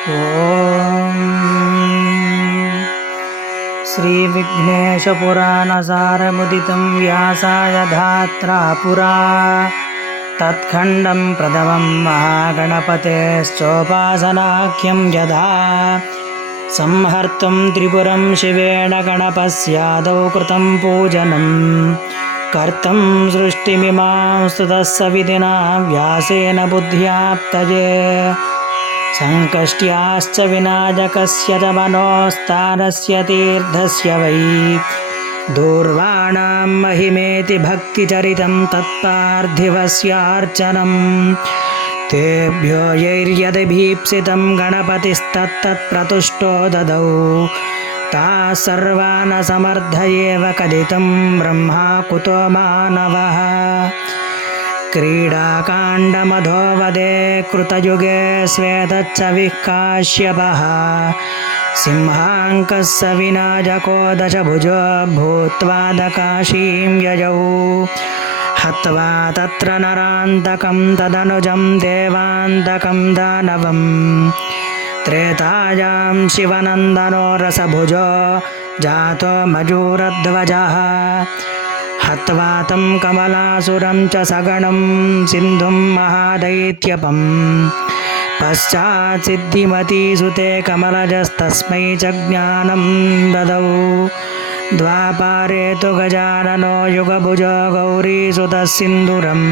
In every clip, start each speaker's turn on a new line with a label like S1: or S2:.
S1: श्रीविघ्नेशपुराणसारमुदितं व्यासाय धात्रा पुरा तत्खण्डं प्रथमं महागणपतेश्चोपासनाख्यं यदा संहर्तुं त्रिपुरं शिवेण गणपस्यादौ कृतं पूजनं कर्तुं सृष्टिमिमां स्तुतः सविधिना व्यासेन बुद्ध्याप्तये सङ्कष्ट्याश्च विनायकस्य च मनोस्तारस्य तीर्थस्य वै। दूर्वाणां महिमेति भक्तिचरितं तत्पार्थिवस्यार्चनम् तेभ्यो यैर्यदिभीप्सितं गणपतिस्तत्तत्प्रतुष्टो ददौ। ताः सर्वान् समर्थयेव कथितं ब्रह्मा कुतो मानवः क्रीडाकाण्डमधोवदे कृतयुगे स्वेदच्छविः काश्यपः। सिंहाङ्कः स विनायको दशभुजो भूत्वा दकाशीं ययौ हत्वा तत्र नरान्तकं तदनुजं देवान्तकं दानवम्। त्रेतायां शिवनन्दनो रसभुजो जातो मजूरध्वजः हत्वा तं कमलासुरं च सगणं सिन्धुं महादैत्यपम् पश्चात् सिद्धिमतीसुते कमलजस्तस्मै च ज्ञानं ददौ द्वापारे तु गजाननो युगभुजो गौरीसुतः सिन्दुरम्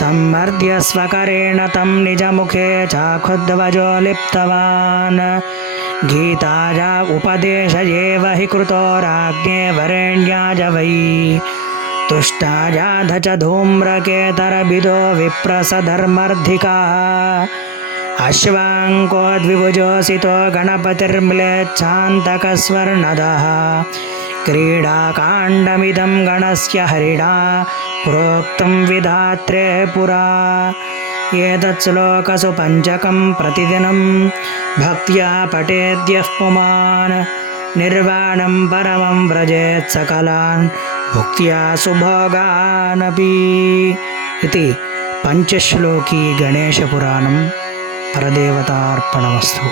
S1: सम्मर्द्य स्वकरेण तं निजमुखे चाखुध्वजो लिप्तवान् गीताया उपदेशयेव हि कृतो राज्ञे वरेण्याय वै तुष्टायाध च धूम्रकेतरभिदो विप्रसधर्मर्धिका अश्वाङ्कोद्विभुजोऽसितो गणपतिर्म्लेच्छान्तकस्वर्णदः क्रीडाकाण्डमिदं गणस्य हरिणा प्रोक्तं विधात्रे पुरा एतत् श्लोकसु पञ्चकं प्रतिदिनं भक्त्या पठेद्यः पुमान् निर्वाणं परमं व्रजेत् सकलान् भुक्त्या सुभोगानपि इति पञ्चश्लोकी गणेशपुराणं परदेवतार्पणमस्तु